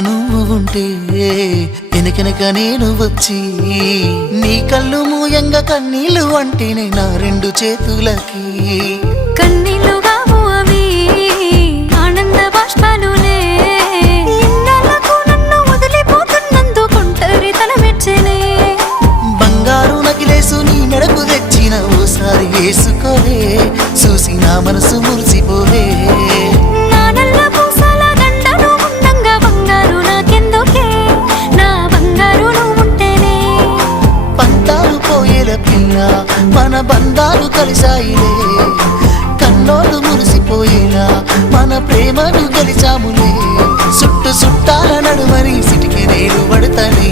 నువ్వు ఉంటే వెనకెనక నేను వచ్చి నీ కళ్ళు మూయంగా కన్నీళ్ళు అంటేనే నా రెండు చేతులకి కన్నీళ్ళుగావు అవి ఆనంద బాష్పాలులే ఇన్నాళ్ళకు నన్ను వదిలిపోతున్నందుకు ఒంటరితనం మెచ్చనే బంగారు నకిలేసు నీ మెడకు తెచ్చిన ఓసారి వేసుకోవే చూసి నా మనసు మురిసిపోవే మన బంధాలు కలిసాయిలే కన్నోళ్ళు మురిసిపోయేలా మన ప్రేమను గెలిచాములే చుట్టాల నడుమని సిటికి నేను పడతానే